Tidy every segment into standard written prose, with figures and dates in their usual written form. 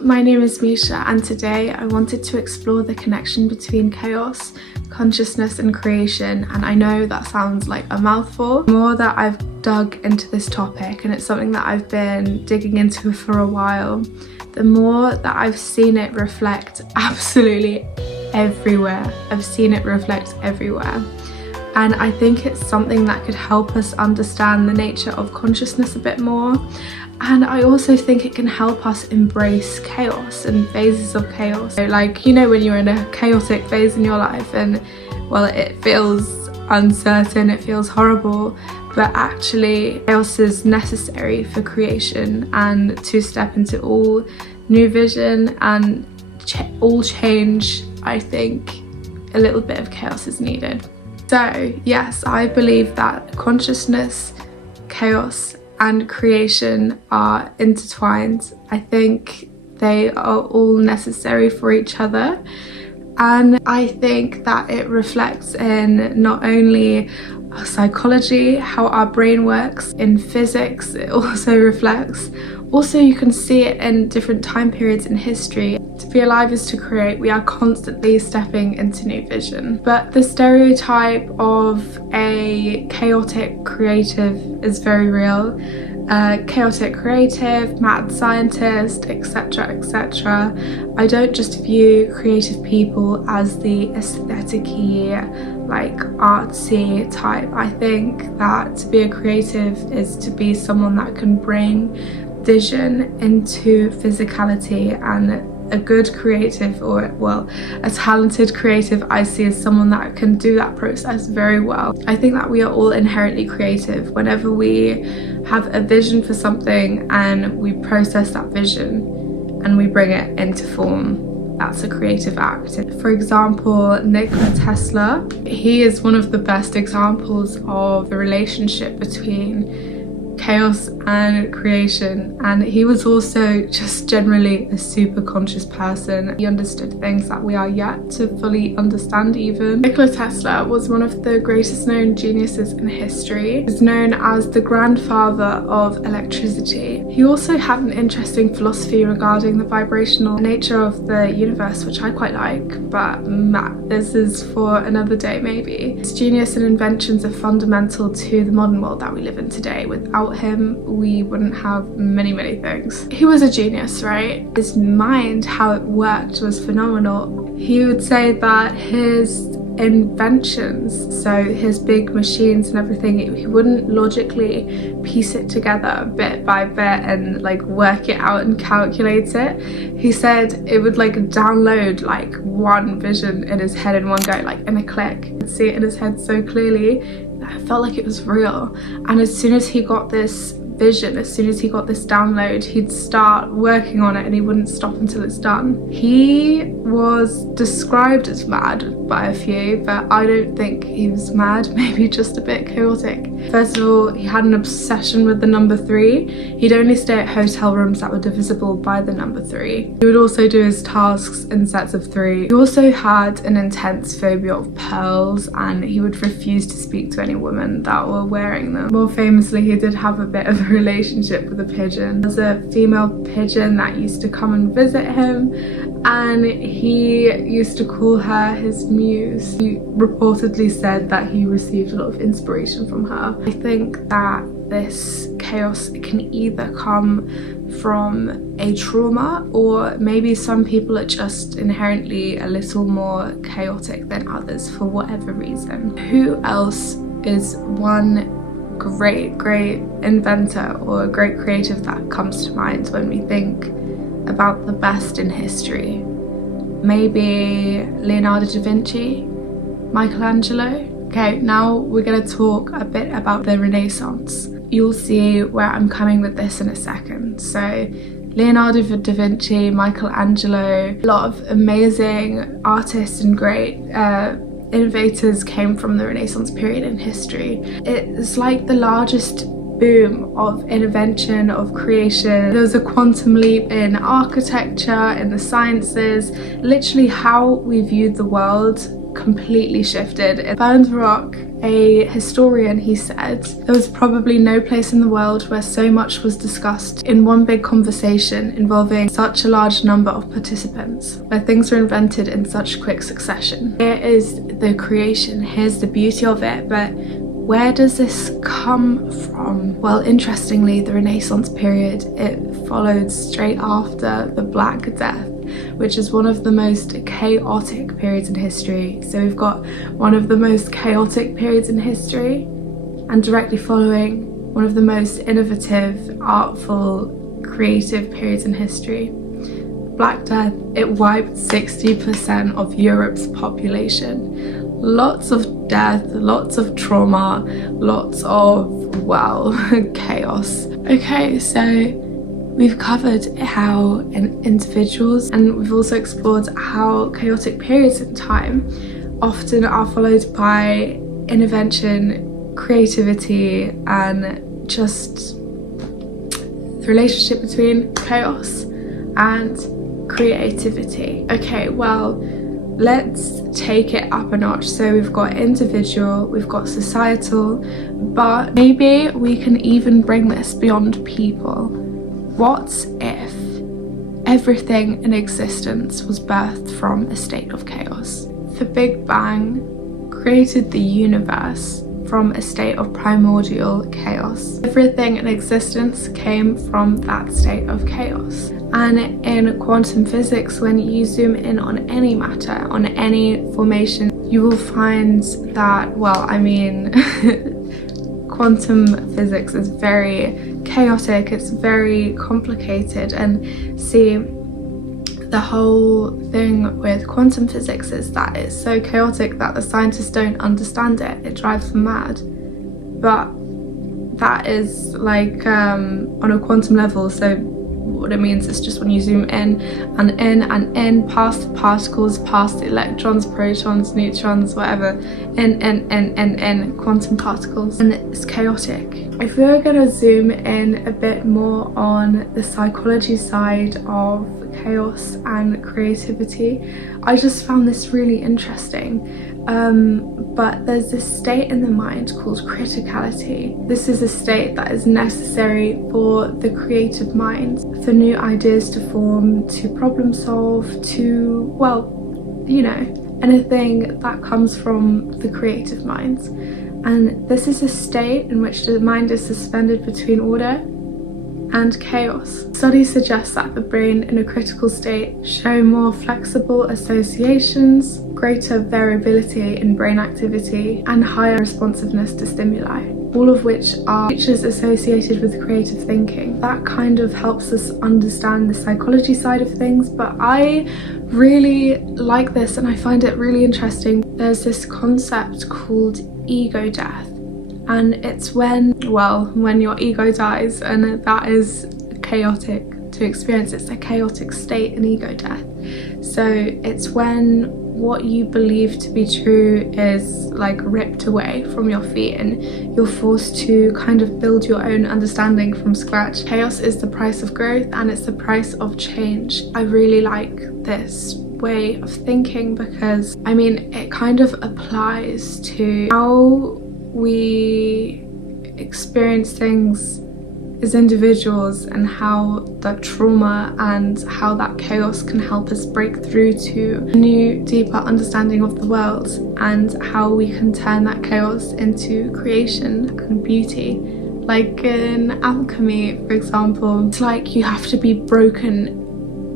my name is Misha and today I wanted to explore the connection between chaos, consciousness and creation, and I know that sounds like a mouthful. The more that I've dug into this topic, and it's something that I've been digging into for a while, the more that I've seen it reflect absolutely everywhere. I've seen it reflect everywhere. And I think it's something that could help us understand the nature of consciousness a bit more. And I also think it can help us embrace chaos and phases of chaos. So like, you know, when you're in a chaotic phase in your life and, well, it feels uncertain, it feels horrible, but actually chaos is necessary for creation and to step into all new vision and all change. I think a little bit of chaos is needed. So yes, I believe that consciousness, chaos and creation are intertwined. I think they are all necessary for each other, and I think that it reflects in not only our psychology, how our brain works, in physics it also reflects. Also, you can see it in different time periods in history. To be alive is to create. We are constantly stepping into new vision. But the stereotype of a chaotic creative is very real. Chaotic creative, mad scientist, etc, etc. I don't just view creative people as the aesthetic-y, like artsy type. I think that to be a creative is to be someone that can bring vision into physicality, and a good creative, or well, a talented creative, I see as someone that can do that process very well. I think that we are all inherently creative. Whenever we have a vision for something and we process that vision and we bring it into form, that's a creative act. For example, Nikola Tesla, he is one of the best examples of the relationship between chaos and creation, and he was also just generally a super conscious person. He understood things that we are yet to fully understand even. Nikola Tesla was one of the greatest known geniuses in history. He was known as the grandfather of electricity. He also had an interesting philosophy regarding the vibrational nature of the universe, which I quite like, but this is for another day maybe. His genius and inventions are fundamental to the modern world that we live in today. Without him, we wouldn't have many things. He was a genius, right? His mind, how it worked, was phenomenal. He would say that his inventions, so his big machines and everything, he wouldn't logically piece it together bit by bit and like work it out and calculate it. He said it would like download like one vision in his head in one go, like in a click. He'd see it in his head so clearly. I felt like it was real. And as soon as he got this vision, as soon as he got this download, he'd start working on it and he wouldn't stop until it's done. He was described as mad by a few, but I don't think he was mad, maybe just a bit chaotic. First of all, he had an obsession with the number 3. He'd only stay at hotel rooms that were divisible by the number 3. He would also do his tasks in sets of 3. He also had an intense phobia of pearls, and he would refuse to speak to any women that were wearing them. More famously, he did have a bit of a relationship with a pigeon. There was a female pigeon that used to come and visit him, and he used to call her his muse. He reportedly said that he received a lot of inspiration from her. I think that this chaos can either come from a trauma, or maybe some people are just inherently a little more chaotic than others for whatever reason. Who else is one great inventor or a great creative that comes to mind when we think about the best in history? Maybe Leonardo da Vinci, Michelangelo. Okay, now we're going to talk a bit about the Renaissance. You'll see where I'm coming with this in a second. So Leonardo da Vinci, Michelangelo, a lot of amazing artists and great innovators came from the Renaissance period in history. It's like the largest boom of invention, of creation. There was a quantum leap in architecture, in the sciences. Literally how we viewed the world completely shifted. Bernd Rock, a historian, he said, there was probably no place in the world where so much was discussed in one big conversation involving such a large number of participants, where things were invented in such quick succession. Here is the creation, here's the beauty of it, but where does this come from? Well, interestingly, the Renaissance period, it followed straight after the Black Death, which is one of the most chaotic periods in history. So we've got one of the most chaotic periods in history, and directly following one of the most innovative, artful, creative periods in history. Black Death, it wiped 60% of Europe's population. Lots of death, lots of trauma, lots of, well, chaos. Okay, so we've covered how individuals, and we've also explored how chaotic periods in time often are followed by invention, creativity, and just the relationship between chaos and creativity. Okay, well, let's take it up a notch. So we've got individual, we've got societal, but maybe we can even bring this beyond people. What if everything in existence was birthed from a state of chaos? The Big Bang created the universe from a state of primordial chaos. Everything in existence came from that state of chaos. And in quantum physics, when you zoom in on any matter, on any formation, you will find that, well, I mean, quantum physics is very chaotic, it's very complicated, and see, the whole thing with quantum physics is that it's so chaotic that the scientists don't understand it. It drives them mad. But that is like on a quantum level, so what it means is just when you zoom in and in and in, past particles, past electrons, protons, neutrons, whatever, in quantum particles, and it's chaotic. If we're going to zoom in a bit more on the psychology side of chaos and creativity, I just found this really interesting. But there's this state in the mind called criticality. This is a state that is necessary for the creative mind, for new ideas to form, to problem solve, to, well, you know, anything that comes from the creative mind. And this is a state in which the mind is suspended between order and chaos. Studies suggest that the brain in a critical state show more flexible associations, greater variability in brain activity, and higher responsiveness to stimuli, all of which are features associated with creative thinking. That kind of helps us understand the psychology side of things, but I really like this and I find it really interesting. There's this concept called ego death, and it's when your ego dies, and that is chaotic to experience. It's a chaotic state in ego death. So it's when what you believe to be true is like ripped away from your feet and you're forced to kind of build your own understanding from scratch. Chaos is the price of growth and it's the price of change. I really like this way of thinking because, I mean, it kind of applies to how we experience things as individuals and how that trauma and how that chaos can help us break through to a new, deeper understanding of the world, and how we can turn that chaos into creation and beauty. Like in alchemy, for example, it's like you have to be broken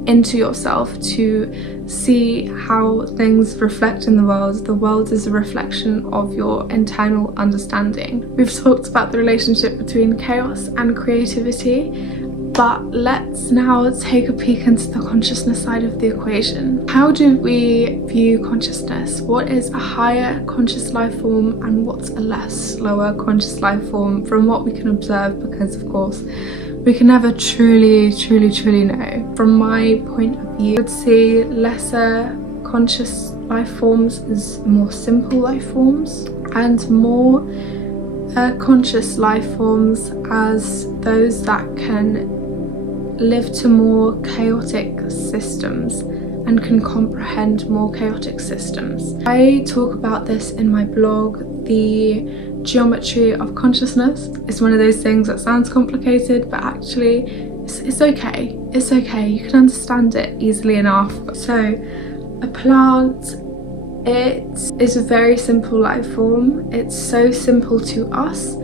into yourself to see how things reflect in the world. The world is a reflection of your internal understanding. We've talked about the relationship between chaos and creativity, but let's now take a peek into the consciousness side of the equation. How do we view consciousness? What is a higher conscious life form and what's a less lower conscious life form from what we can observe? Because of course we can never truly know. From my point of view, I would see lesser conscious life forms as more simple life forms, and more conscious life forms as those that can live to more chaotic systems and can comprehend more chaotic systems. I talk about this in my blog. The geometry of consciousness is one of those things that sounds complicated, but actually it's okay. It's okay, you can understand it easily enough. So a plant, it is a very simple life form. It's so simple to us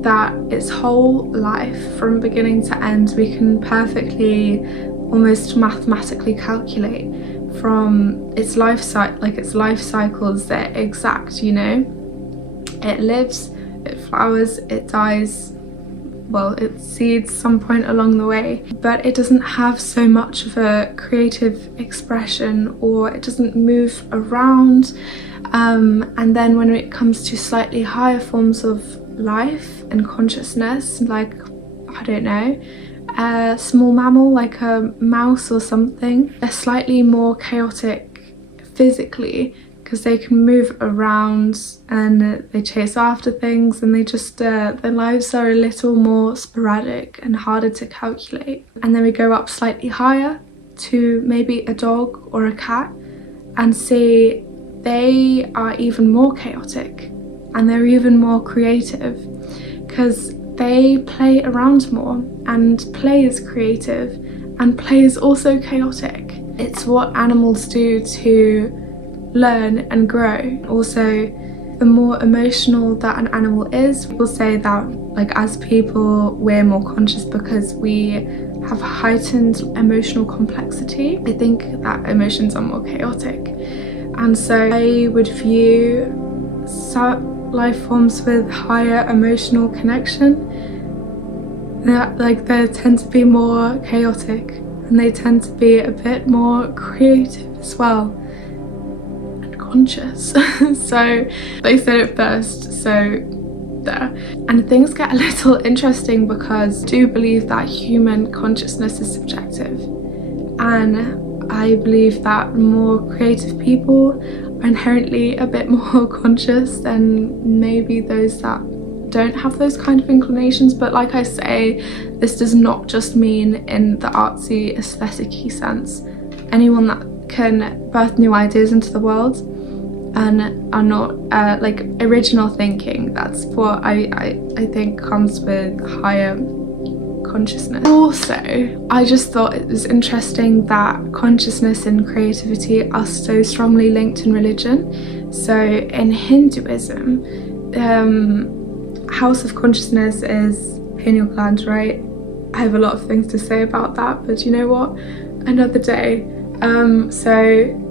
that its whole life from beginning to end we can perfectly, almost mathematically calculate from its life cycles. They're exact, you know. It lives, it flowers, it dies, well, it seeds some point along the way, but it doesn't have so much of a creative expression, or it doesn't move around. And then when it comes to slightly higher forms of life and consciousness, like, I don't know, a small mammal like a mouse or something, they're slightly more chaotic physically because they can move around and they chase after things, and they just their lives are a little more sporadic and harder to calculate. And then we go up slightly higher to maybe a dog or a cat and see they are even more chaotic and they're even more creative because they play around more, and play is creative and play is also chaotic. It's what animals do to learn and grow. Also, the more emotional that an animal is, people say that, like, as people we're more conscious because we have heightened emotional complexity. I think that emotions are more chaotic, and so I would view life forms with higher emotional connection, they tend to be more chaotic and they tend to be a bit more creative as well, and conscious. So they said it first, so there. And things get a little interesting because I do believe that human consciousness is subjective, and I believe that more creative people are inherently a bit more conscious than maybe those that don't have those kind of inclinations. But like I say, this does not just mean in the artsy aesthetic-y sense. Anyone that can birth new ideas into the world and are not like original thinking, that's what I think comes with higher consciousness. Also, I just thought it was interesting that consciousness and creativity are so strongly linked in religion. So in Hinduism, house of consciousness is pineal gland, right? I have a lot of things to say about that, but you know what, another day. So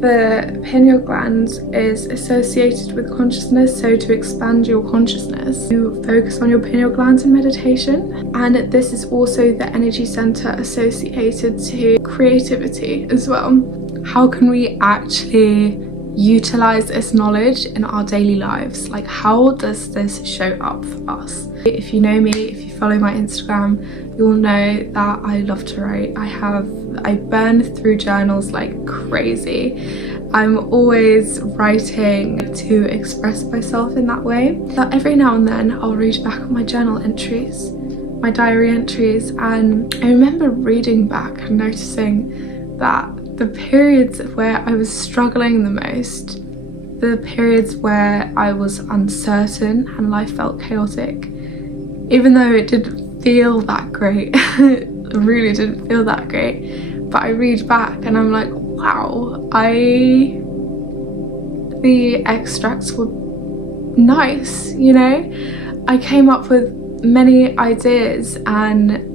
the pineal gland is associated with consciousness, so to expand your consciousness, you focus on your pineal gland in meditation, and this is also the energy center associated to creativity as well. How can we actually utilize this knowledge in our daily lives? Like, how does this show up for us? If you know me, if you follow my Instagram, you'll know that I love to write. I burn through journals like crazy. I'm always writing to express myself in that way. But every now and then I'll read back on my journal entries, my diary entries, and I remember reading back and noticing that the periods where I was struggling the most, the periods where I was uncertain and life felt chaotic, even though it didn't feel that great, it really didn't feel that great, but I read back and I'm like, wow, the extracts were nice, you know? I came up with many ideas, and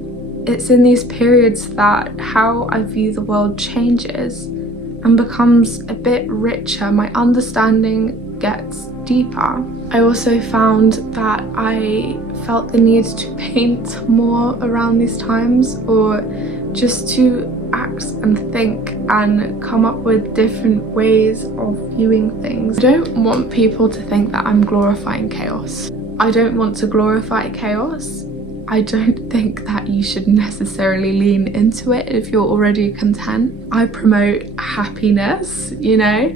it's in these periods that how I view the world changes and becomes a bit richer. My understanding gets deeper. I also found that I felt the need to paint more around these times, or just to act and think and come up with different ways of viewing things. I don't want people to think that I'm glorifying chaos. I don't want to glorify chaos. I don't think that you should necessarily lean into it if you're already content. I promote happiness, you know,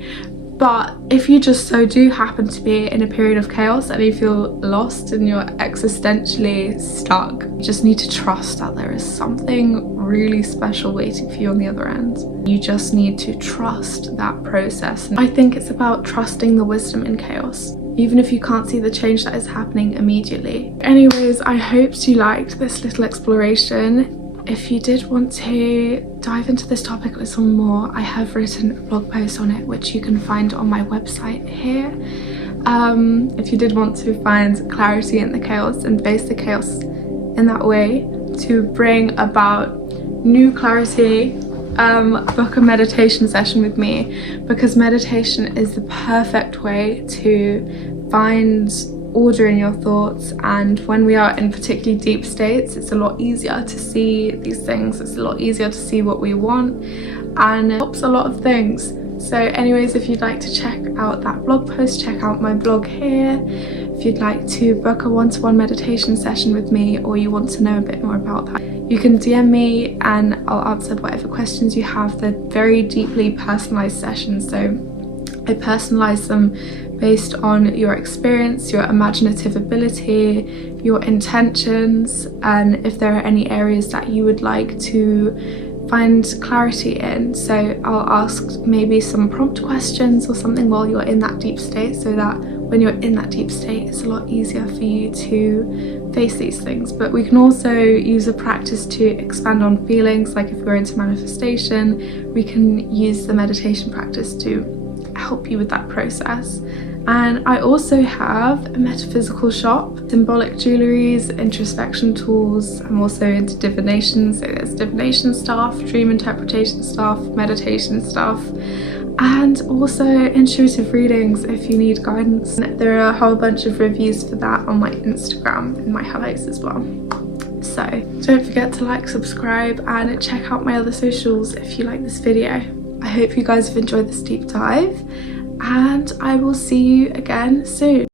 but if you just so do happen to be in a period of chaos and you feel lost and you're existentially stuck, you just need to trust that there is something really special waiting for you on the other end. You just need to trust that process. And I think it's about trusting the wisdom in chaos, even if you can't see the change that is happening immediately. Anyways, I hope you liked this little exploration. If you did want to dive into this topic a little more, I have written a blog post on it, which you can find on my website here. If you did want to find clarity in the chaos and face the chaos in that way to bring about new clarity, book a meditation session with me, because meditation is the perfect way to find order in your thoughts. And when we are in particularly deep states, it's a lot easier to see these things, it's a lot easier to see what we want, and it helps a lot of things. So anyways, if you'd like to check out that blog post, check out my blog here. If you'd like to book a one-to-one meditation session with me, or you want to know a bit more about that, you can DM me and I'll answer whatever questions you have. They're very deeply personalized sessions, so I personalize them based on your experience, your imaginative ability, your intentions, and if there are any areas that you would like to find clarity in. So I'll ask maybe some prompt questions or something while you're in that deep state, so that when you're in that deep state, it's a lot easier for you to face these things. But we can also use a practice to expand on feelings, like if we're into manifestation, we can use the meditation practice to help you with that process. And I also have a metaphysical shop, symbolic jewelleries, introspection tools. I'm also into divination, so there's divination stuff, dream interpretation stuff, meditation stuff, and also intuitive readings if you need guidance. There are a whole bunch of reviews for that on my Instagram in my highlights as well. So don't forget to like, subscribe, and check out my other socials if you like this video. I hope you guys have enjoyed this deep dive, and I will see you again soon.